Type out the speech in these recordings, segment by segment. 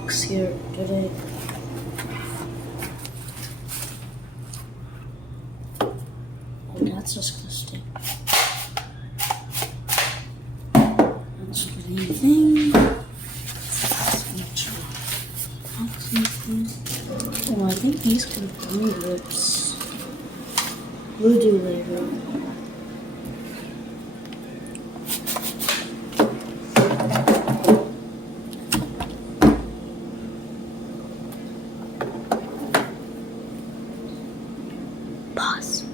box here today. Oh, that's disgusting. That's anything. Oh, I think these can be lips. We'll do later. Pause.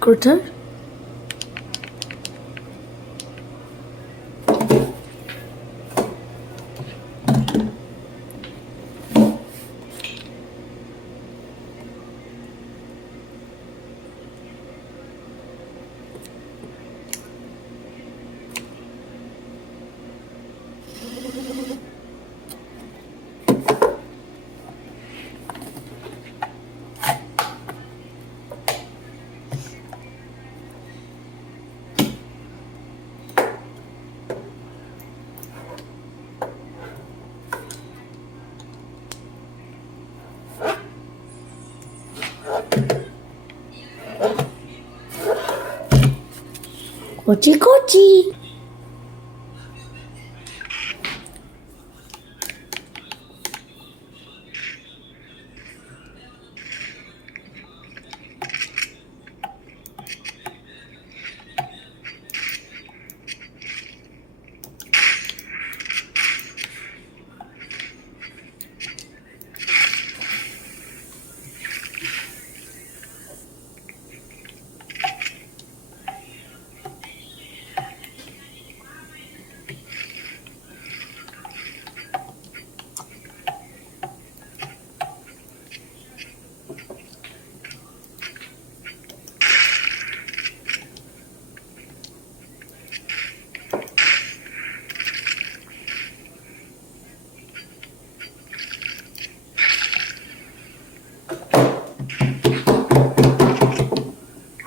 Critter? Kochi kochi.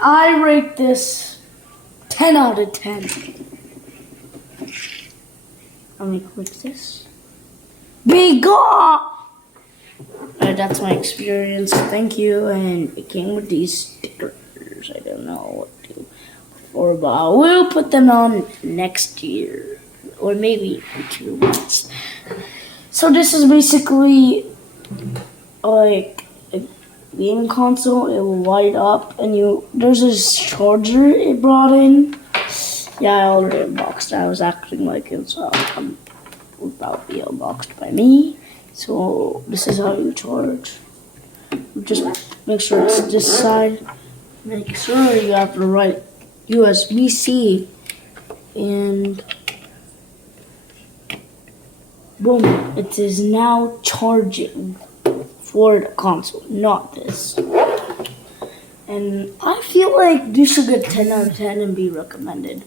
I rate this 10 out of 10. Let me click this. Be gone! That's my experience. Thank you. And it came with these stickers. I don't know what to for, but I will put them on next year. Or maybe in 2 months. So this is basically like a gaming console. It will light up and there's this charger it brought in. Yeah, I already unboxed it. I was acting like it was about to be unboxed by me. So this is how you charge. Just make sure it's this side. Make sure you have the right USB-C and boom, it is now charging for the console, not this. And I feel like this should get 10 out of 10 and be recommended.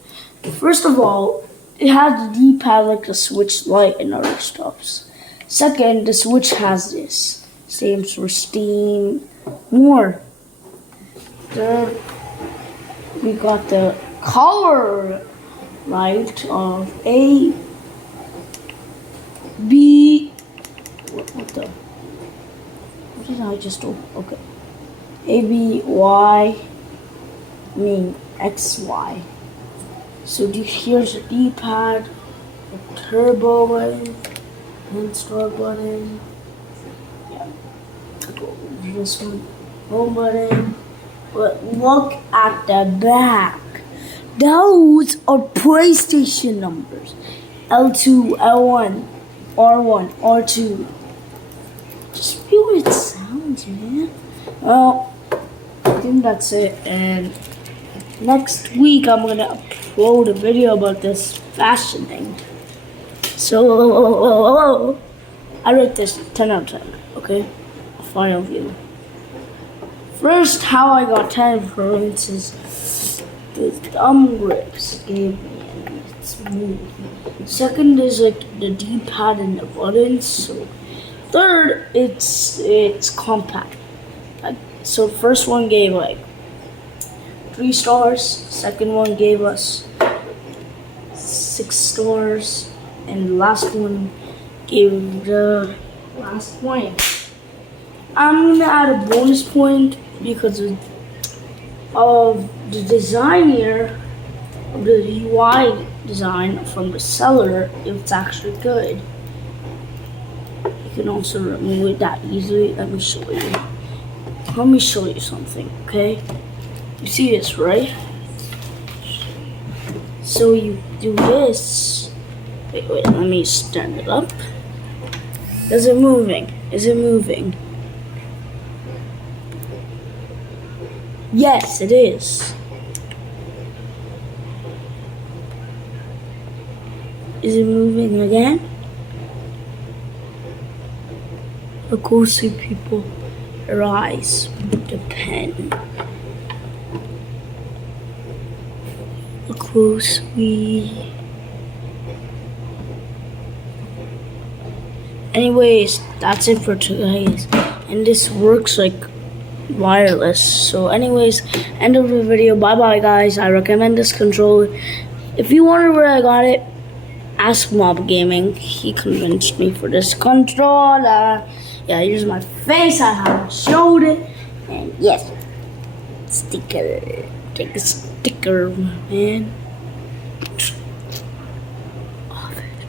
First of all, it has the D-pad like the Switch Lite and other stuffs. Second, the Switch has this. Same for Steam, more. Third, we got the color light of A, B, what the? What did I just do? Okay. A, B, Y, X, Y. So here's the D-pad, the turbo button, and start button. Yeah. This one, home button. But look at the back. Those are PlayStation numbers. L2, L1, R1, R2. Just feel it sounds, man. Well, I think that's it. And next week I'm gonna upload a video about this fashion thing. So I rate this 10 out of 10. Okay, a final view. First, how I got 10 for instance, the thumb grips gave me, and it's smooth. Second is like the D-pad and the buttons. So third, it's compact. So first one gave 3 stars. Second one gave us 6 stars, and the last one gave the last point. I'm gonna add a bonus point because of the design here, the UI design from the seller, if it's actually good. You can also remove it that easily. Let me show you. Let me show you something, okay? You see this, right? So you do this. Wait, let me stand it up. Is it moving? Is it moving? Yes, it is. Is it moving again? Of course, see people, their eyes depend. Of course, Anyways, that's it for today. And this works like wireless. So anyways, end of the video. Bye bye guys. I recommend this controller. If you wonder where I got it, ask Mobgaming. He convinced me for this controller. Yeah, here's my face. I haven't showed it. And yes, sticker. Take a sticker, man.